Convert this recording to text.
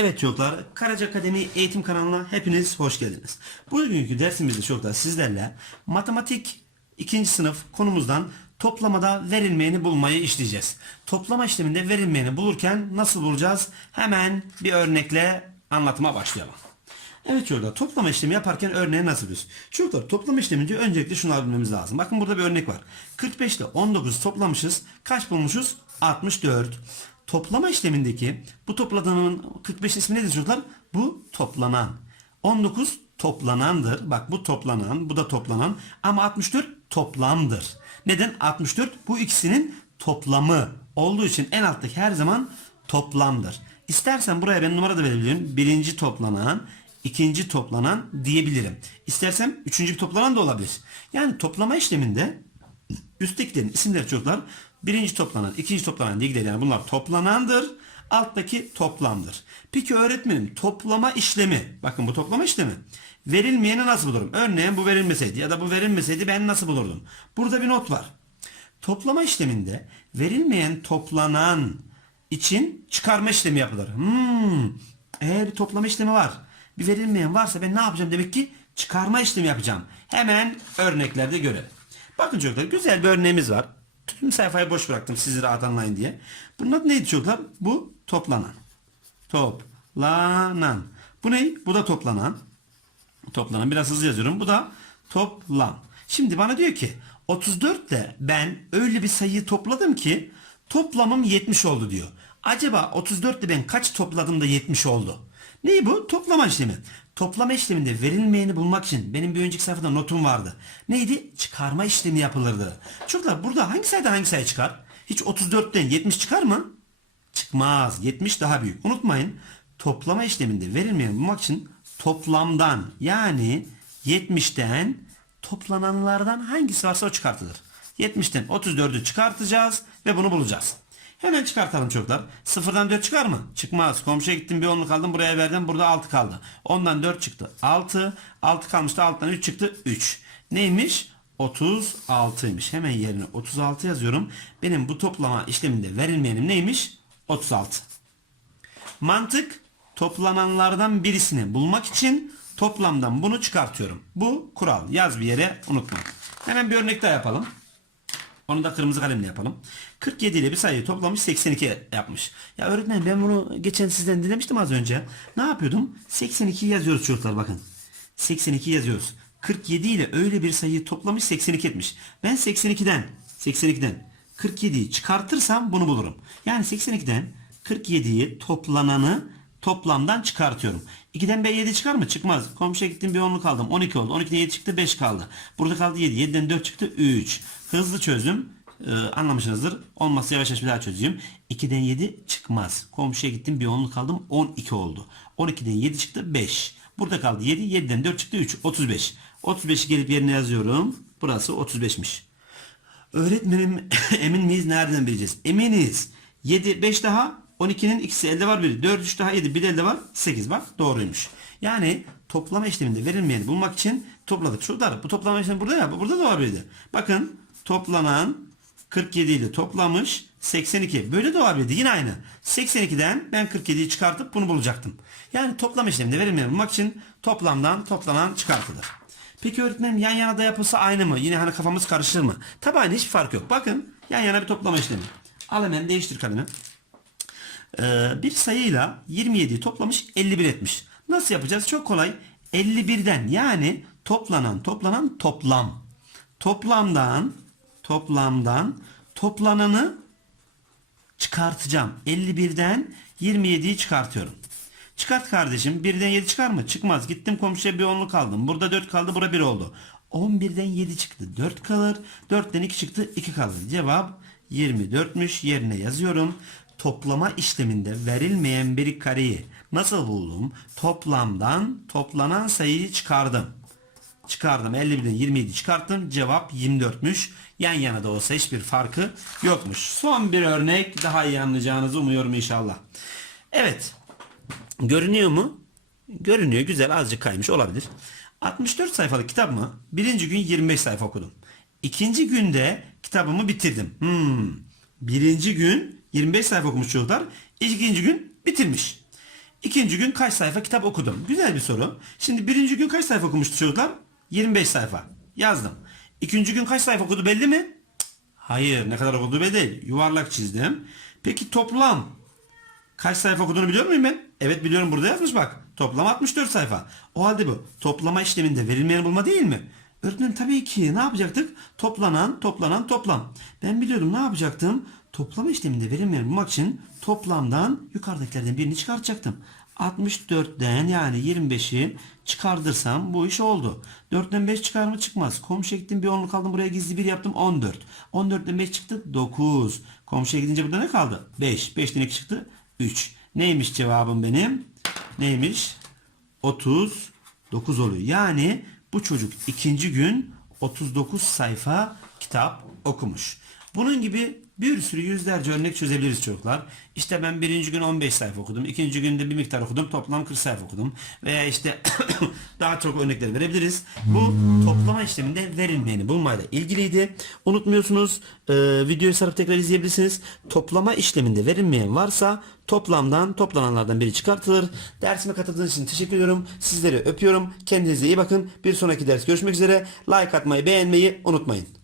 Evet çocuklar, Karaca Akademi eğitim kanalına hepiniz hoş geldiniz. Bugünkü dersimizde çocuklar sizlerle matematik 2. sınıf konumuzdan toplamada verilmeyeni bulmayı işleyeceğiz. Toplama işleminde verilmeyeni bulurken nasıl bulacağız? Hemen bir örnekle anlatıma başlayalım. Evet çocuklar toplama işlemi yaparken örneği nasıl buluyoruz? Çocuklar toplama işleminde öncelikle şunu bilmemiz lazım. Bakın burada bir örnek var. 45 ile 19'u toplamışız. Kaç bulmuşuz? 64. Toplama işlemindeki bu topladığımın 45 ismi nedir çocuklar? Bu toplanan. 19 toplanandır. Bak bu toplanan, bu da toplanan ama 64 toplamdır. Neden? 64 bu ikisinin toplamı olduğu için en alttaki her zaman toplamdır. İstersen buraya ben numara da verebilirim. Birinci toplanan, ikinci toplanan diyebilirim. İstersem üçüncü bir toplanan da olabilir. Yani toplama işleminde üsttekilerin isimleri çocuklar birinci toplanan, ikinci toplanan diye gider. Yani bunlar toplanandır. Alttaki toplamdır. Peki öğretmenim toplama işlemi, bakın bu toplama işlemi verilmeyeni nasıl bulurum? Örneğin bu verilmeseydi ya da bu verilmeseydi ben nasıl bulurdum? Burada bir not var. Toplama işleminde verilmeyen toplanan için çıkarma işlemi yapılır. Hmm, eğer bir toplama işlemi var, bir verilmeyen varsa ben ne yapacağım? Demek ki çıkarma işlemi yapacağım. Hemen örneklerde görelim. Bakın çocuklar güzel bir örneğimiz var. Tüm sayfayı boş bıraktım sizi rahat anlayın diye. Bunun adı neydi çocuklar? Bu toplanan. Toplanan. Bu ne? Bu da toplanan. Toplanan. Biraz hızlı yazıyorum. Bu da toplam. Şimdi bana diyor ki 34 de ben öyle bir sayıyı topladım ki toplamım 70 oldu diyor. Acaba 34 de ben kaç topladım da 70 oldu? Neyi bu? Toplama işlemi. Toplama işleminde verilmeyeni bulmak için benim bir önceki sayfada notum vardı. Neydi? Çıkarma işlemi yapılırdı. Çocuklar burada hangi sayıda hangi sayı çıkar? Hiç 34'ten 70 çıkar mı? Çıkmaz. 70 daha büyük. Unutmayın. Toplama işleminde verilmeyeni bulmak için toplamdan yani 70'ten toplananlardan hangisi varsa o çıkartılır. 70'ten 34'ü çıkartacağız ve bunu bulacağız. Hemen çıkartalım çocuklar. Sıfırdan 4 çıkar mı? Çıkmaz. Komşuya gittim bir onluk aldım buraya verdim burada 6 kaldı. Ondan 4 çıktı. 6. 6 kalmıştı alttan 3 çıktı. 3. Neymiş? 36'ymış. Hemen yerine 36 yazıyorum. Benim bu toplama işleminde verilmeyenim neymiş? 36. Mantık toplananlardan birisini bulmak için toplamdan bunu çıkartıyorum. Bu kural. Yaz bir yere unutma. Hemen bir örnek daha yapalım. Onu da kırmızı kalemle yapalım. 47 ile bir sayıyı toplamış 82 yapmış. Ya öğretmen ben bunu geçen sizden dinlemiştim az önce. Ne yapıyordum? 82 yazıyoruz çocuklar bakın. 82 yazıyoruz. 47 ile öyle bir sayıyı toplamış 82 etmiş. Ben 82'den 82'den 47'yi çıkartırsam bunu bulurum. Yani 82'den 47'yi toplananı toplamdan çıkartıyorum. 2'den ben 7 çıkar mı? Çıkmaz. Komşuya gittim bir onluk aldım. 12 oldu. 12'den 7 çıktı 5 kaldı. Burada kaldı 7. 7'den 4 çıktı 3. Hızlı çözüm. Ee, anlamışsınızdır. Olmazsa yavaş yavaş bir daha çözeyim. 2'den 7 çıkmaz. Komşuya gittim bir onluk aldım. 12 oldu. 12'den 7 çıktı 5. Burada kaldı 7. 7'den 4 çıktı 3. 35. 35'i gelip yerine yazıyorum. Burası 35'miş. Öğretmenim emin miyiz? Nereden bileceğiz? Eminiz. 7, 5 daha 12'nin ikisi elde var biri. 4, 3 daha 7. Bir de elde var. 8 bak doğruymuş. Yani toplama işleminde verilmeyeni bulmak için topladık. Çocuklar bu toplama işlemi burada ya. Burada da var biriydi. Bakın toplanan 47 ile toplamış 82. Böyle de olabilirdi. Yine aynı. 82'den ben 47'yi çıkartıp bunu bulacaktım. Yani toplama işleminde verilmeyeni bulmak için toplamdan toplanan çıkartılır. Peki öğretmenim yan yana da yapılsa aynı mı? Yine hani kafamız karışır mı? Tabi aynı hiçbir fark yok. Bakın yan yana bir toplama işlemi. Al hemen değiştir kalemi. Ee, bir sayıyla 27'yi toplamış 51 etmiş. Nasıl yapacağız? Çok kolay. 51'den yani toplanan toplanan toplam. Toplamdan toplamdan toplananı çıkartacağım. 51'den 27'yi çıkartıyorum. Çıkart kardeşim. 1'den 7 çıkar mı? Çıkmaz. Gittim komşuya bir onluk aldım. Burada 4 kaldı. Bura 1 oldu. 11'den 7 çıktı. 4 kalır. 4'ten 2 çıktı. 2 kalır. Cevap 24'müş. Yerine yazıyorum. Toplama işleminde verilmeyen bir kareyi nasıl buldum? Toplamdan toplanan sayıyı çıkardım. Çıkardım. 51'den 27 çıkarttım. Cevap 24'müş. Yan yana da olsa hiçbir farkı yokmuş. Son bir örnek daha iyi anlayacağınızı umuyorum inşallah. Evet. Görünüyor mu? Görünüyor. Güzel. Azıcık kaymış olabilir. 64 sayfalık kitabımı birinci gün 25 sayfa okudum. İkinci günde kitabımı bitirdim. Hmm. Birinci gün 25 sayfa okumuş çocuklar. İkinci gün bitirmiş. İkinci gün kaç sayfa kitap okudum? Güzel bir soru. Şimdi birinci gün kaç sayfa okumuştu çocuklar? 25 sayfa. Yazdım. İkinci gün kaç sayfa okudu belli mi? Hayır ne kadar okudu belli değil. Yuvarlak çizdim. Peki toplam kaç sayfa okuduğunu biliyor muyum ben? Evet biliyorum burada yazmış bak. Toplam 64 sayfa. O halde bu toplama işleminde verilmeyeni bulma değil mi? Öğretmen tabii ki ne yapacaktık? Toplanan, toplanan, toplam. Ben biliyordum ne yapacaktım? Toplama işleminde verilmeyeni bulmak için toplamdan yukarıdakilerden birini çıkartacaktım. 64'ten yani 25'i çıkardırsam bu iş oldu. 4'ten 5 çıkar mı çıkmaz. Komşuya gittim bir onluk aldım buraya gizli bir yaptım 14. 14'ten 5 çıktı 9. Komşuya gidince burada ne kaldı? 5. 5'ten 2 çıktı 3. Neymiş cevabım benim? Neymiş? 39 oluyor. Yani bu çocuk ikinci gün 39 sayfa kitap okumuş. Bunun gibi bir sürü yüzlerce örnek çözebiliriz çocuklar. İşte ben birinci gün 15 sayfa okudum. ikinci günde bir miktar okudum. Toplam 40 sayfa okudum. Veya işte daha çok örnekler verebiliriz. Bu toplama işleminde verilmeyeni bulmayla ilgiliydi. Unutmuyorsunuz e, videoyu sarıp tekrar izleyebilirsiniz. Toplama işleminde verilmeyen varsa toplamdan toplananlardan biri çıkartılır. Dersime katıldığınız için teşekkür ediyorum. Sizleri öpüyorum. Kendinize iyi bakın. Bir sonraki ders görüşmek üzere. Like atmayı, beğenmeyi unutmayın.